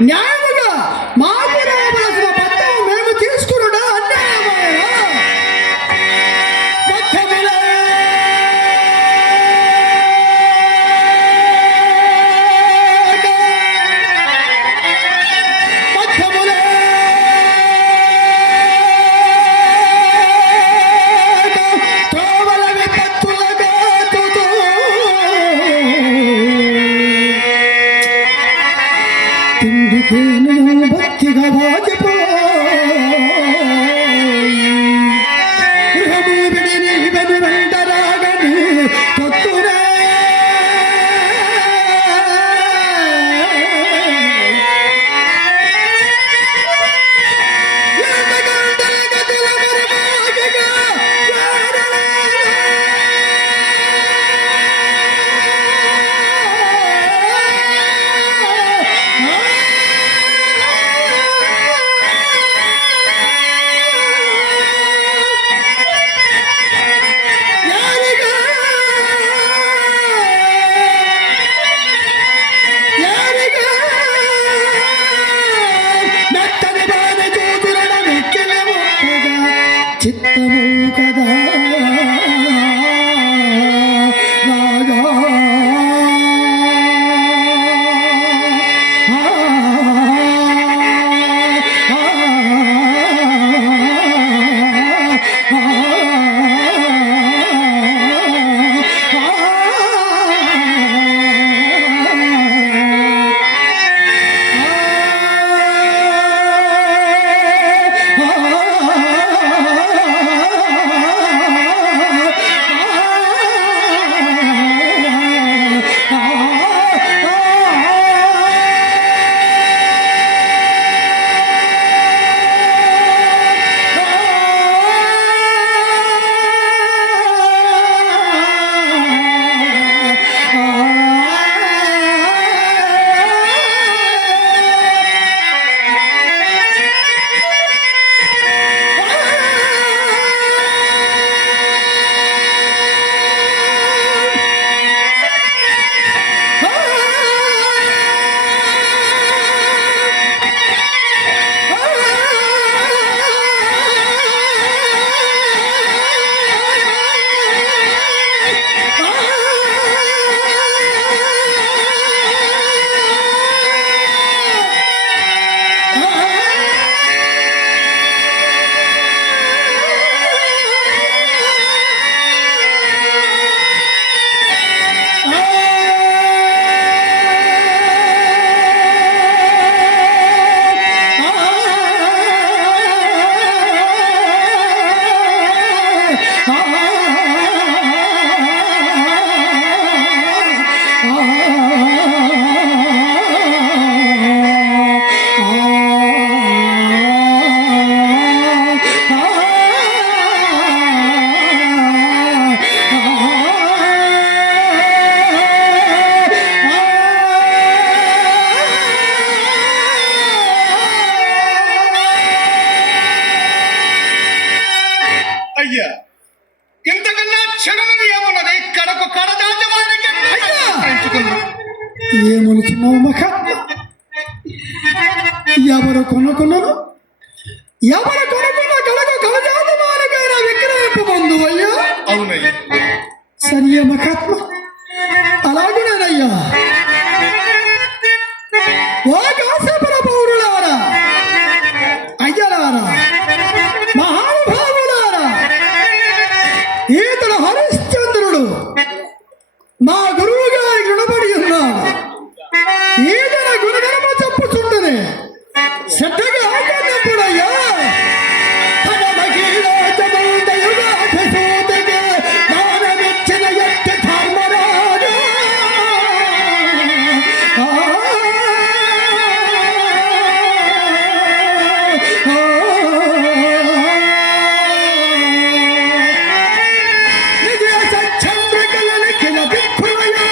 న్యాయముగా మాకు రావలసిన పట్టం మేము తీసుకున్నాడా అన్యాయమేనా? భక్తిగా బాధ్యపో వెంటరాగని తొత్తునే చిత్తము కదా రాజా అయ్యా ఇంతకన్నా క్షణమని ఏమున్నది కడప కడదాచ వారికి ఏమనుచున్నావు మఖ? ఎవరు కొనుక్కున్నాను? ఎవరు కొనుక్కున్న కడకు కడజాత వారికైనా విక్రయింపు బంధువయ్యా? అవునయ్యా. సరియే మఖాత్మ, అలాగునేనయ్యా. ఓ కాశ్యపుర పౌరులారా, అయ్యలారా, మహానుభావులారా, ఈతడు హరిశ్చంద్రుడు మా గురువు గారికి రుణపడి ఉన్నాడు. ఈతన గురుగణమ చెప్పుచుంటనే శ్రద్ధగా ఆకర్ణింపుడయ్యా. చంద్రికలని కిల దిక్కులయ్యా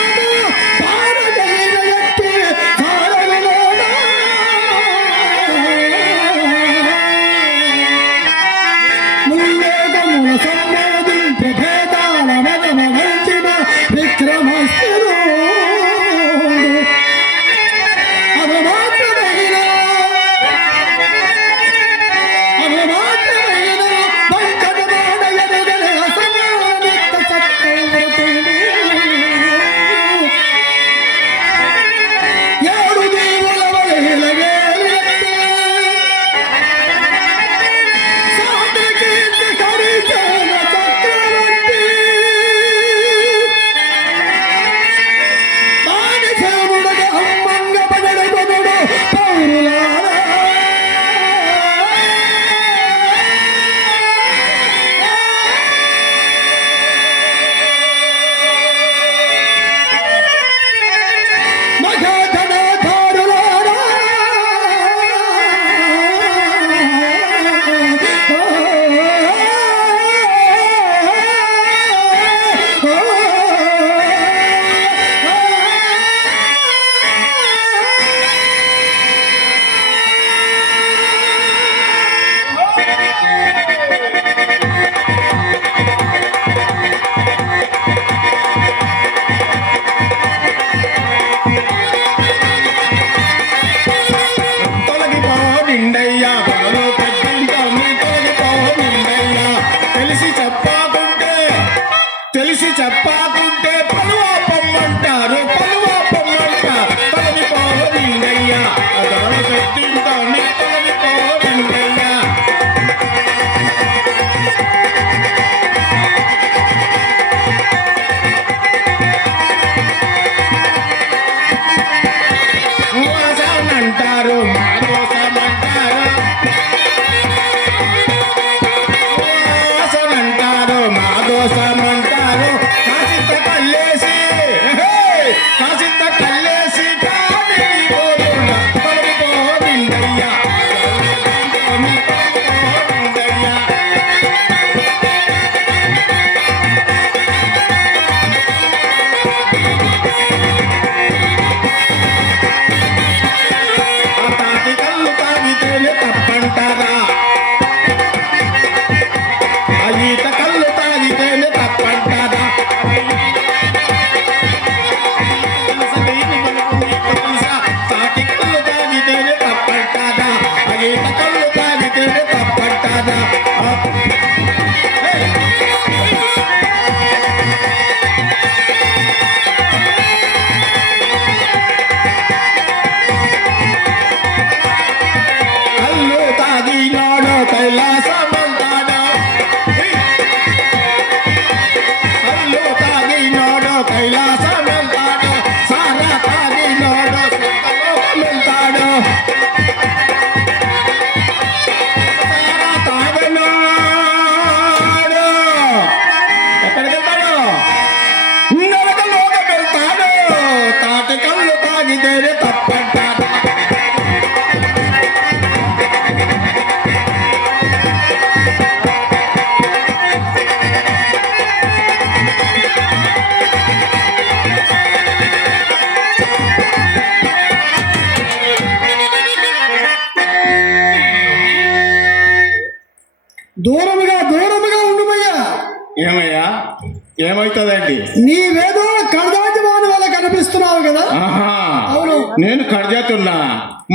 ఏమవుతుందండి? నీవేదో కడదాజమాని వల్ల కనిపిస్తున్నావు కదా. ఆహా, అవును. నేను కడజాతున్నా,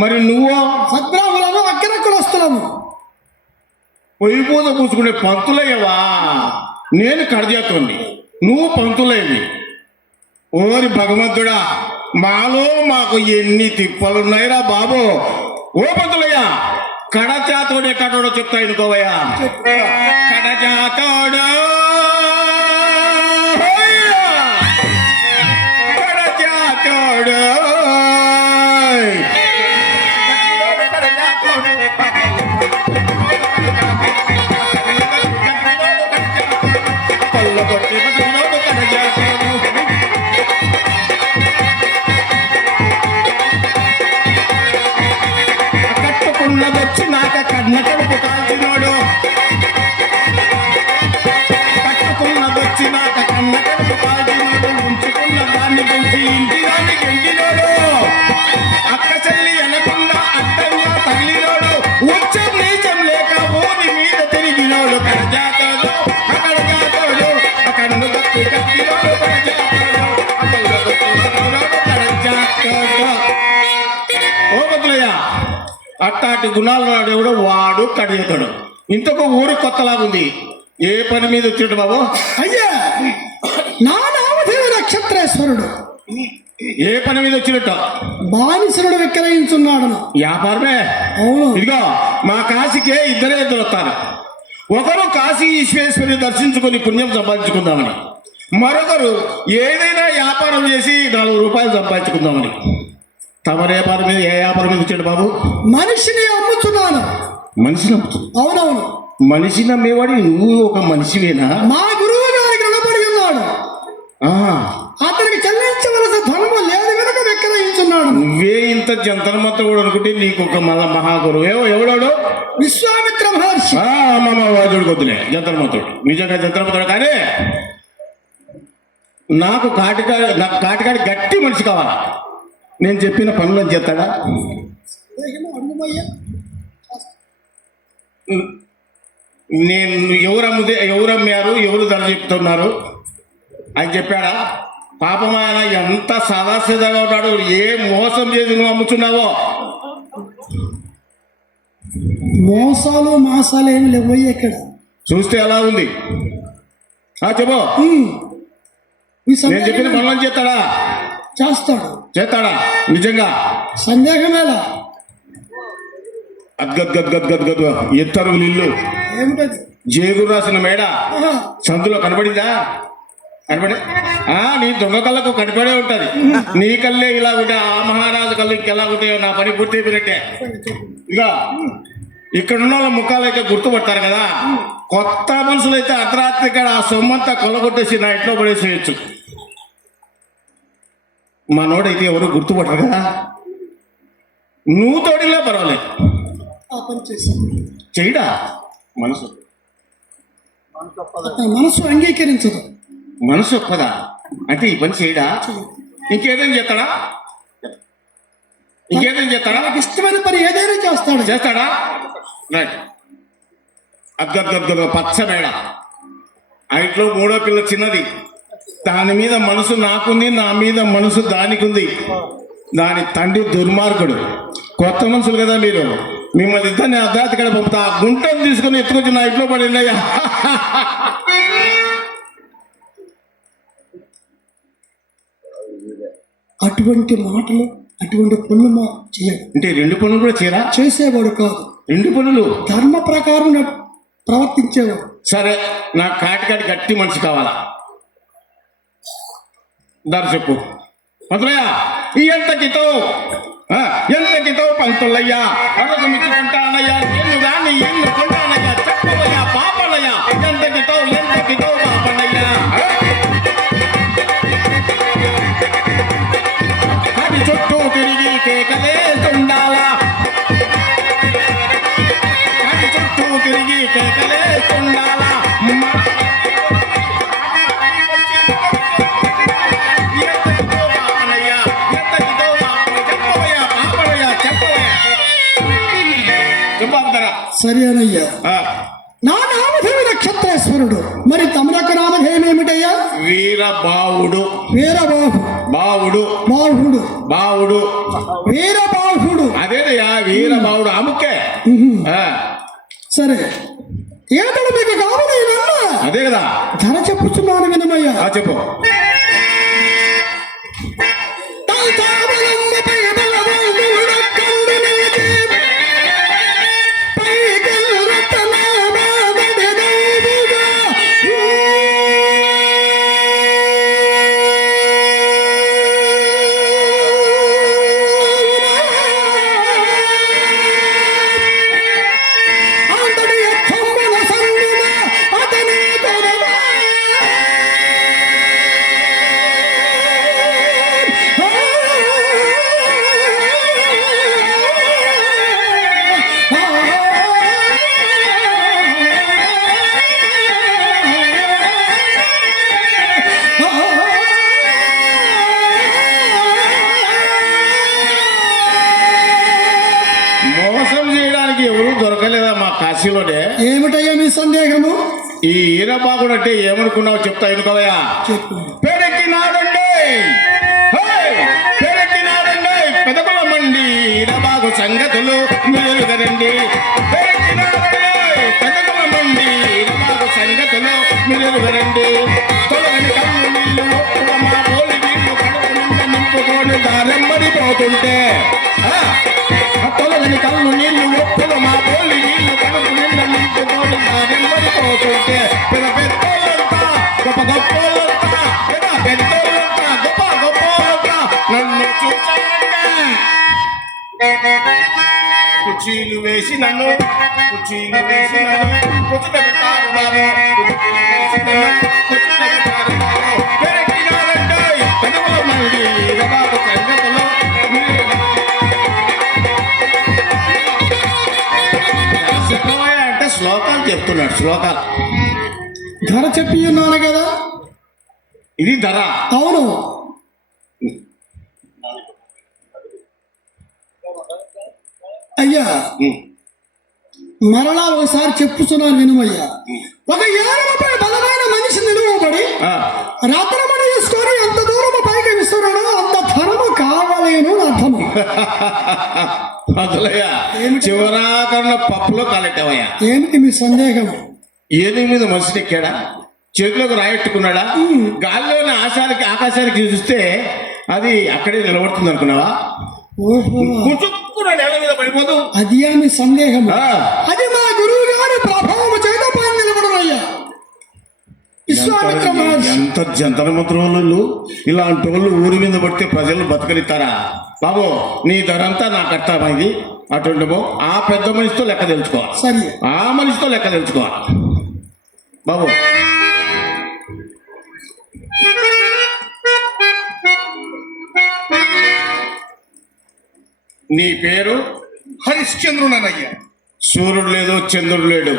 మరి నువ్వు సద్బ్రాహ్మణము అక్కర కులస్తులము. పొయ్యి పూత పూసుకునే పంతులయ్యవా? నేను కడజాతుంది, నువ్వు పంతులయ్యి. ఓరి భగవంతుడా, మాలో మాకు ఎన్ని తిప్పలున్నాయిరా బాబు. ఓ పంతులయ్యా, కడజాతోడు ఎక్కడోడో చెప్తా అనుకోవయ్యా. కడజాతోడు కడజాతోడు కొట్టి కడజాతోడు కట్టుకున్నదొచ్చి నాక కన్న కడుపు కాల్చినోడు. కట్టుకున్నదొచ్చి నాక కన్న కడుపు కాల్చినోడు. ఉంచుకున్న దాన్ని పెంచి ఇంటి దాన్ని గెంటినోడు. అక్క చెల్లి అనకుండా అడ్డంగా తగిలినోడు. ఉచ్చం నీచం లేక ఊరి మీద తిరిగినోడు. కడజాతోడు కడజాతోడు కన్ను కత్తి కత్తినోడు. కడజాతోడు అక్కలు కత్తినోడు. కడజాతోడు. ఓ బతులయ్య, అట్టాటి గుణాలు ఎవడో వాడు కడియతాడు. ఇంతకు ఊరి కొత్తలాగుంది. ఏ పని మీద వచ్చాడు బాబు? అయ్యా, నా నామదేవ నక్షత్రేశ్వరుడు. ఏ పని మీద వచ్చినట్టు? బానిసరుడు విక్రయించున్నాడు. వ్యాపారమే. అవును. ఇదిగో మా కాశీకే ఇద్దరు వస్తారు. ఒకరు కాశీ ఈశ్వేశ్వరి దర్శించుకొని పుణ్యం సంపాదించుకుందామని, మరొకరు ఏదైనా వ్యాపారం చేసి 4 రూపాయలు సంపాదించుకుందామని. తమరు వ్యాపారం మీద ఏ వ్యాపారం మీద వచ్చాడు బాబు? మనిషిని అమ్ముతున్నాను. మనిషిని అమ్ముతుంది? అవునవును. మనిషిని అమ్మేవాడి నువ్వు ఒక మనిషివేనా? మా గురువు గారికి రుణపడి ఉన్నాడు. అతనికి చెల్లించవలసిన ధనము లేదు కనుక విక్రయించున్నాడు. నువ్వే ఇంత జంతర్మంతుడు అనుకుంటే నీకు ఒక మళ్ళా మహాగురువు ఎవడాడు? విశ్వామిత్ర మహర్షి. వాదుడు కొద్దులే జంతర్మంతుడు, నిజంగా జంతర్మంతుడు. కానీ నాకు కాటికాడి గట్టి మనిషి కావాలా. నేను చెప్పిన పనులను చేస్తాడా? నేను ఎవరు అమ్మారు, ఎవరు ధర చెప్తున్నారు అని చెప్పాడా? పాపం ఆయన ఎంత సదాసిద్ధంగా ఉన్నాడు. ఏ మోసం చేసి నువ్వు అమ్ముతున్నావో. మోసాలు ఏమి లేవు ఇక్కడ. చూస్తే ఎలా ఉంది? చెప్పు. నేను చెప్పిన పనులను చేస్తాడా? చేస్తాడా నిజంగా? సందేహమేలా. అద్గద్గద్గద్గద్గద్గ ఎత్తరుగులు ఇల్లు ఏమిటది? జేగురు రాసిన మేడ సందులో కనబడిందా? కనబడి నీ దొంగ కళ్ళకు కనపడే ఉంటది. నీ కళ్ళే ఇలా ఉంటే ఆ మహారాజు కళ్ళు ఇంకెలా ఉంటాయో నా పని పూర్తి అయిపోయినట్టే. ఇక ఇక్కడున్న వాళ్ళ ముఖాలు అయితే గుర్తుపడతారు కదా. కొత్త మనుషులు అయితే అర్ధరాత్రి ఇక్కడ ఆ సొమ్మంతా కొల్లగొట్టేసి నా ఇంట్లో పడేసేయచ్చు. మా నోడైతే ఎవరు గుర్తుపడరు కదా. నువ్వు తోడిలే పర్వాలేదు. చేయడా? మనసు అంగీకరించదు. మనసు ఒప్పదా అంటే ఈ పని చేయడా? ఇంకేదైనా చేస్తాడా? ఇష్టమైన పని ఏదైనా చేస్తాడా? అద్గద్గద్గద పచ్చ మేడ, ఆ ఇంట్లో 3వ పిల్ల చిన్నది. దాని మీద మనసు నాకుంది, నా మీద మనసు దానికి ఉంది. దాని తండ్రి దుర్మార్గుడు. కొత్త మనుషులు కదా మీరు, మిమ్మల్ని ఇద్దరిని అర్ధరాత్రి ఇక్కడ పంపుతా. ఆ గుంటను తీసుకుని ఎత్తుకొచ్చి నా ఇంట్లో పడిందయ్యా. అటువంటి మాటలు, అటువంటి పనులు చేయడు. అంటే 2 పనులు కూడా చేసేవాడు కాదు. 2 పనులు ధర్మ ప్రకారం ప్రవర్తించేవాడు. సరే, నాకు కాటికాడి గట్టి మనిషి కావాలా. దారి చెప్పు పంతులయ్యా. ఎంతకితో పంతులయ్యా, అరకు మిచ్చుకుంటానయ్యా, ఎన్ను కొంటానయ్యా, చెప్పవయ్యా పాపనయ్యా. ఎంతకితో పాపనయ్యా. అది చుట్టూ తిరిగి కేకలేస్తుండాలా. సరేనయ్యా. నా నామధేయ నక్షత్రేశ్వరుడు. మరి తమ యొక్క నామధేయం ఏమిటయ్యా? వీరబావుడు. వీరబాహు బావుడు బాహుడు బావుడు వీరబాహుడు. అదేనయ్యా వీరబావుడు అముకే. సరే ఏతడు మీకు కావాలన్నా అదే కదా ధర చెప్పుచున్నాను వినమయ్యా. చెప్పు. మోసం చేయడానికి ఎవరు దొరకలేదా మా కాశీలోనే? ఏమిటయ్యా మీ సందేహము? ఈ ఈరబాగుడు అంటే ఏమనుకున్నావు చెప్తా ఎనుకోవయ్యా. చెప్పు. పెరకినాడండి పెరకినాడండి పెదకుల మండి ఈరబాగు సంగతులు మీరు కదండి. పెరకినాడండి పెదకుల మండి ఈరబాగు సంగతులు మీరు కదండి. తొలగని కళ్ళు నీళ్ళు మా పోలి నీళ్ళు కడుపు నిండా నింపుకొని దారెమ్మడిపోతుంటే తొలగని కళ్ళు నీళ్ళు ఒప్పులు మా పోలి నీళ్ళు కడుపు నిండా నింపుకొని దారెమ్మడిపోతుంటే పెద్ద పెద్దోళ్ళంతా గొప్ప గొప్పోళ్ళంతా పెద్ద పెద్దోళ్ళంతా గొప్ప గొప్పోళ్ళంతా నన్ను చూసారంటే కుర్చీలు వేసి నన్ను కుర్చీలు వేసి నన్ను కుర్చీలు పెట్టారు బాబు. కుర్చీలు వేసి నన్ను కుర్చీలు పెట్టారు బాబు. పెరకినారంటే పెదవుల మంది ఈరబాగు సంగతులు మీరు అంటే శ్లోకాలు చెప్తున్నాడు. శ్లోకాలు ధర చెప్పి ఉన్నాను కదా. ఇది ధర. అవును. అయ్యా మరలా ఒకసారి చెప్పుతున్నాను వినుమయ్యా. ఒక ఏనుగుపై బలమైన మనిషి నిలువబడి రాత్రమణి తీసుకొని ఎంత దూరము పైకి విస్తున్నాడో అంత ధనము కావలేను అర్థము. అసలయ్యా చివరాకరణ పప్పులో కాలెట్టావయ్యా. ఏమిటి మీ సందేహం? ఏనుగు మీద మనిషిని ఎక్కాడా? చేతిలోకి రాయెట్టుకున్నాడా? గాల్లోని ఆకాశానికి చూస్తే అది అక్కడే నిలబడుతుంది అనుకున్నావా? నేల మీద పడిపోదు. అది మీ సందేహం? అది మా గురువు గారి ప్రభావం చేత పైన నిలబడమయ్యా. విశ్వామిత్ర మహర్షి ఎంత జంతరమంత్రులు ఇలాంటి వాళ్ళు ఊరి మీద పడితే ప్రజలు బతకనిస్తారా బాబు? నీ ధరంతా నాకు అర్థమైంది. అటుండమో ఆ పెద్ద మనిషితో లెక్క తెలుసుకోవాలి. సరే ఆ మనిషితో లెక్క తెలుసుకోవాలి బాబు. నీ పేరు? హరిశ్చంద్రునయ్యా. సూర్యుడు లేదు చంద్రుడు లేడు.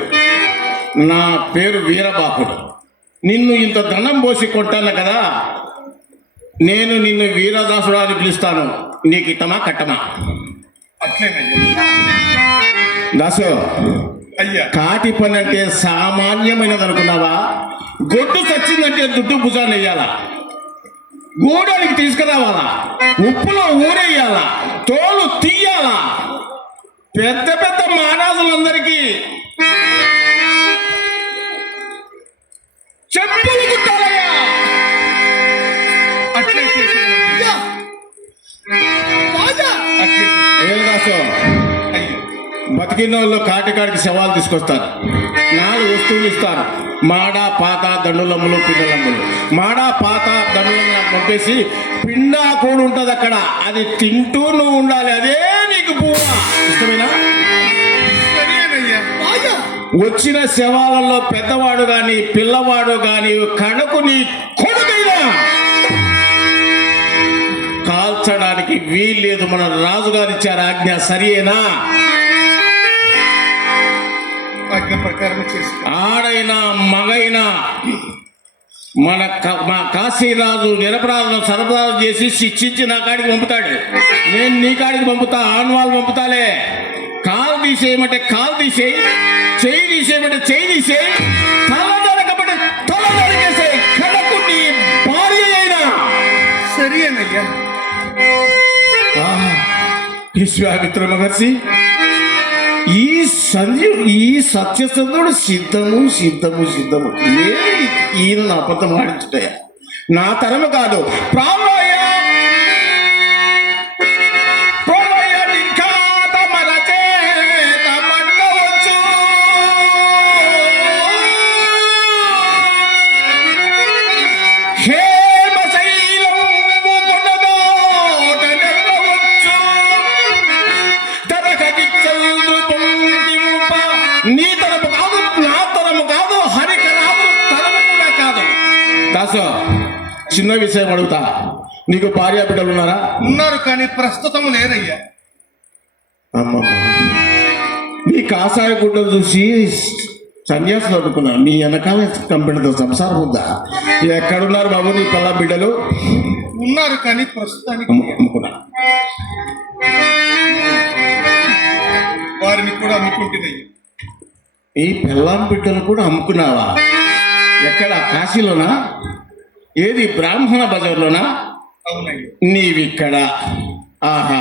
నా పేరు వీరబాహుడు. నిన్ను ఇంత ధనం పోసి కొట్టాను కదా, నేను నిన్ను వీరదాసుడు అని పిలుస్తాను. నీకు ఇట్టమా కట్టమా? అట్లేనయ్యా. దాసు అయ్యా కాటి పని అంటే సామాన్యమైనది అనుకున్నావా? గొడ్డు చచ్చిందంటే దుడ్డు భుజాన్ని వేయాలా, గూడానికి తీసుకురావాలా, ఉప్పులో ఊరేయాలా, తోలు తీయాలా. పెద్ద పెద్ద మహారాజులందరికీ చెప్పులు కుట్టాలయ్యా. అట్లే చేసేదయ్యా. అట్లే ఏదాసు అయ్యా. బతికిన వాళ్ళు కాటికాడికి శవాలు తీసుకొస్తారు. 4 వస్తువులు ఇస్తారు. మాడ పాత దండులమ్ములు పిండలమ్ములు. మాడ పాత దండులమ్ములు పంపేసి పిండా కూడా ఉంటుంది అక్కడ. అది తింటూ నువ్వు ఉండాలి. అదే నీకు పువ్వు. ఇష్టమేనా? సరేనయ్యా. వచ్చిన శవాలలో పెద్దవాడు గాని పిల్లవాడు గాని కడకు నీ కొడుకైనా కాల్చడానికి వీల్లేదు. మన రాజుగారు ఇచ్చారు ఆజ్ఞ. సరియేనా? ఆజ్ఞ ప్రకారం చేసి ఆడైనా మగైనా మా కాశీరాజు నిరపరాధం సరఫరాజు చేసి శిక్షించి నా కాడికి పంపుతాడు. నేను నీ కాడికి పంపుతా. ఆన్వాళ్ళు పంపుతాలే. కాలు తీసేయమంటే కాలు తీసేయి, చెయ్యి తీసేయమంటే చెయ్యి తీసేయి, తల నరకమంటే తల నరికేసేయి. కడకు నీ అయ్యా విశ్వామిత్ర మహర్షి, ఈ సత్యచంద్రుడు సిద్ధము సిద్ధము సిద్ధము లేదు. ఈయన అబద్ధం ఆడించుటయా? నా తరము కాదు. ప్రాణయ ప్రళయ విఖ్యాత మరచేత పట్టవచ్చు. హేమశైలము కొనగోట నెరవచ్చు. తరగతిచ్చందు పొందింప నీ తరము కాదు, నా తరము కాదు, హరికరాదు తరము కూడా కాదు. దాసు, చిన్న విషయం అడుగుతా, నీకు భార్య బిడ్డలు ఉన్నారా? ఉన్నారు కానీ ప్రస్తుతం లేరయ్యా. అమ్మమ్మ, నీ కాషాయ గుడ్డలు చూసి సన్యాసం అనుకున్నా. నీ వెనకాల కంపెనీతో సంసారం ఉందా? ఎక్కడున్నారు బాబు నీ పిల్ల బిడ్డలు? ఉన్నారు కానీ ప్రస్తుతానికి అమ్ముకున్నా. వారిని కూడా అమ్ముకుంటున్నాయి. ఈ పిల్లం బిడ్డలు కూడా అమ్ముకున్నావా? ఎక్కడ? కాశీలోనా? ఏది బ్రాహ్మణ బజార్లోనా? అవునయ్యా. నీవిక్కడ? ఆహా,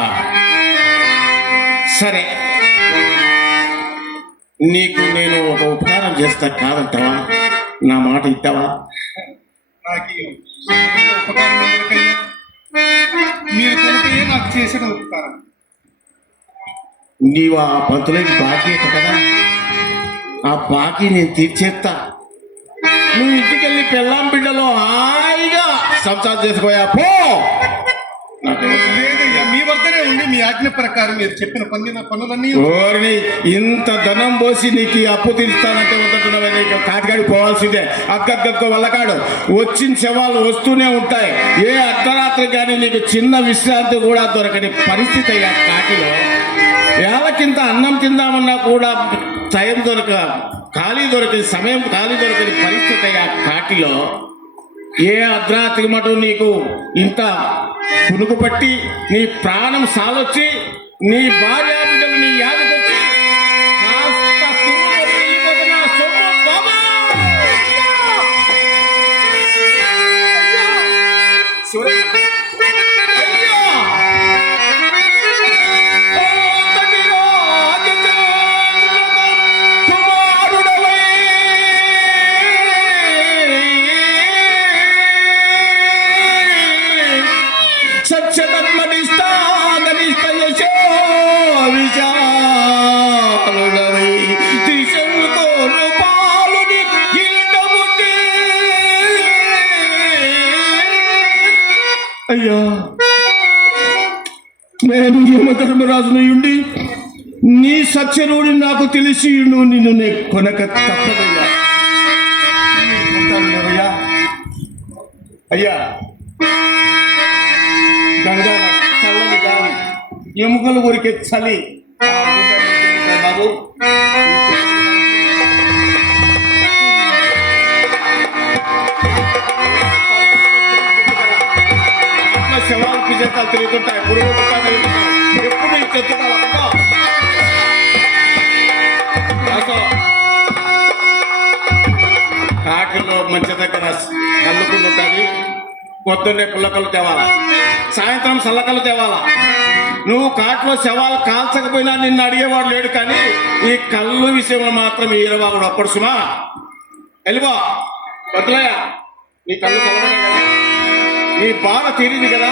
సరే. నీకు నేను ఒక ఉపకారం చేస్తా, కాదంటావా? నా మాట ఇస్తావా? నాకు ఈ ఉపకారం ఎందుకయ్యా? మీరు కనుకయ్యా నాకు చేసిన ఉపకారం. నీవు ఆ పంతులకి బాకీ కదా, ఆ బాకీ నేను తీర్చేస్తా. నువ్వు ఇంటికెళ్ళి పెళ్ళాం బిడ్డలో హాయిగా సంసారం చేసుకోయా పో. లేదయ్యా, మీ వద్దనే ఉండి మీ ఆజ్ఞ ప్రకారం మీరు చెప్పిన పనులన్నీ. ఓరిని ఇంత ధనం పోసి నీకు ఈ అప్పు తీరుస్తానంటే ఉంటున్నావు. కాటికాడికి పోవాల్సిందే. అక్కక్కక్క వల్లకాడు వచ్చిన శవాలు వస్తూనే ఉంటాయి. ఏ అర్ధరాత్రి కానీ నీకు చిన్న విశ్రాంతి కూడా దొరకని పరిస్థితి అయ్యా కాటిలో. ఏళ్ళకింత అన్నం తిందామన్నా కూడా టైం ఖాళీ దొరకని సమయం, ఖాళీ దొరకని పరిస్థితి అయ్యా కాటిలో. ఏ అర్ధరాత్రి మటు నీకు ఇంత పునుగు పట్టి నీ ప్రాణం సాలొచ్చి నీ భార్య బిడ్డలు నీ యాదకొచ్చి కాస్త సుఖపడిపోతున్న సొమ్ము బాబా. అయ్యా! అయ్యా, నేను యమధర్మరాజుని ఉండి నీ సత్యనుడి నాకు తెలిసి నిన్ను నే కొనక తప్పదయ్యా. అయ్యా, గంగా చల్లని గాలి, ఎముకలు కొరికే చలి బాబు. శవాలు పిజెత్తాలు తిరుగుతుంటాయి, పురుగు ఎప్పుడు చెప్తున్నావు. కాకిలో మంచి దగ్గర కళ్ళుకుంటూ ఉంటుంది. పొద్దున్నే పుల్లకలు తేవాలా, సాయంత్రం సల్లకలు తేవాలా. నువ్వు కాట్లో శవాలు కాల్చకపోయినా నిన్ను అడిగేవాడు లేడు. కానీ ఈ కళ్ళు విషయంలో మాత్రం ఈరవాడు అప్పుడు సుమా. వెళ్ళిపో వద్దులయ్యా, నీ కళ్ళు చల్లబడే కదా, నీ బాధ తీరింది కదా.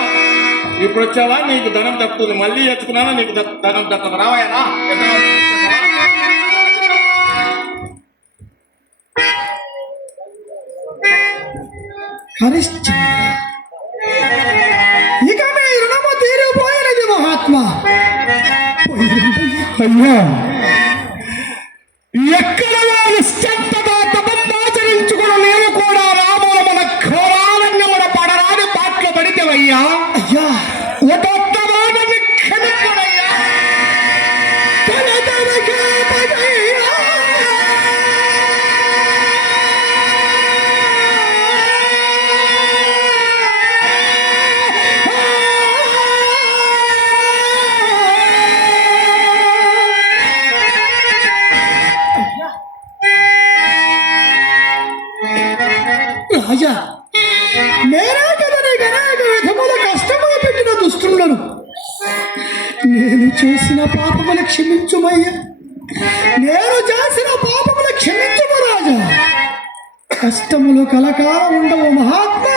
ఇప్పుడు వచ్చావా, నీకు ధనం దక్కుతుంది. మళ్ళీ ఎత్తుకున్నానా, నీకు ధనం దక్కదు. రావాయనా? హరిశ్చంద్ర, ఇక మీ రుణము తీరిపోయినది మహాత్మా. అయ్యా, ఎక్కడ వారి నిశ్చంతగా తపన్నాచరించుకుని నేను కూడా రాముల మన ఘోరాలన్యమున పడరాని పాటలు పడితేవయ్యా. అయ్యా, ఒక్కొక్క వాడిని క్షమించుడయ్యా. చేయుచున్నాను. నేను చేసిన పాపములు క్షమించుమయ్యా, నేను చేసిన పాపములు క్షమించుము రాజా. కష్టములు కలక ఉండవు మహాత్మా,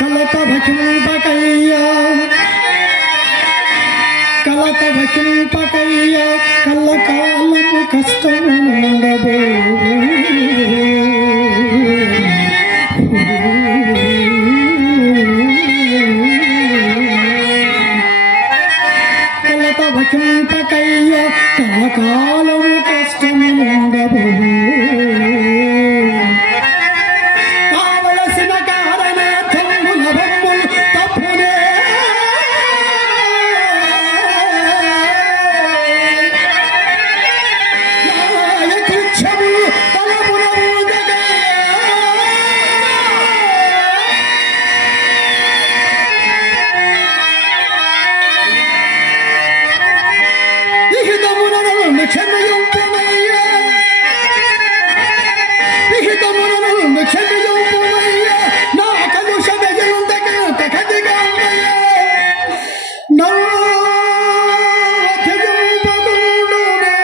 కలత భకింపకయ్యా, కలత భకింపకయ్యా, కల్లకాలము కష్టములు ఉండవు. కలత భకింపకయ్యా, కల్లకాలము కష్టములు ఉండవు. కావలసిన కారణార్థముల బొమ్మలు తప్పునే నాయకృచ్ఛములు తలమున ఊగగా. విహితమునను క్షమయింపుమయ్యా, విహితమునను క్షమయింపుమయ్యా, నా కలుషమయుందగ కదిగమ్మయ్యా, నా త్యజింపకుండునే.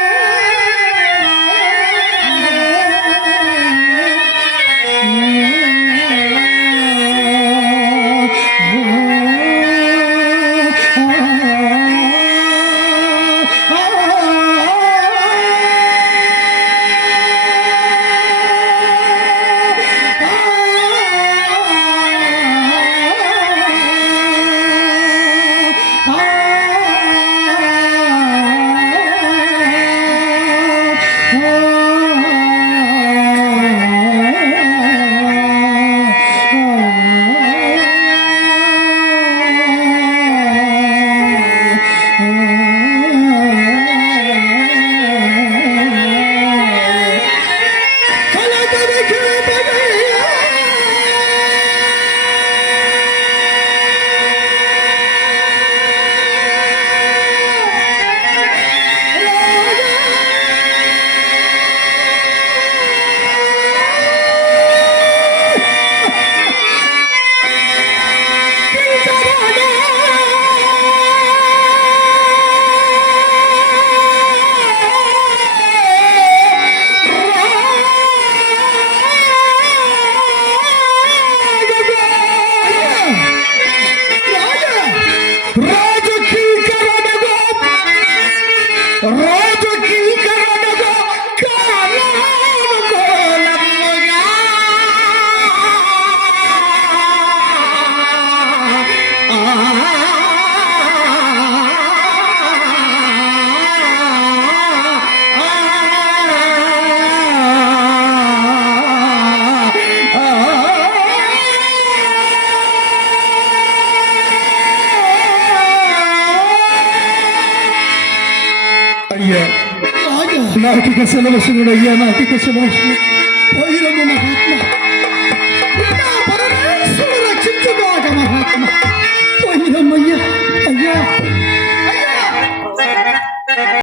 అయ్యా రాజా, నాకిక సెలవసునుడు అయ్యా, నాకిక సెలవసును. పోయిరమ్మ మహాత్మ, నా పరమేశ్వరుడు రక్షించుగాక మహాత్మ. పోయిరమ్మయ్యా, అయ్యా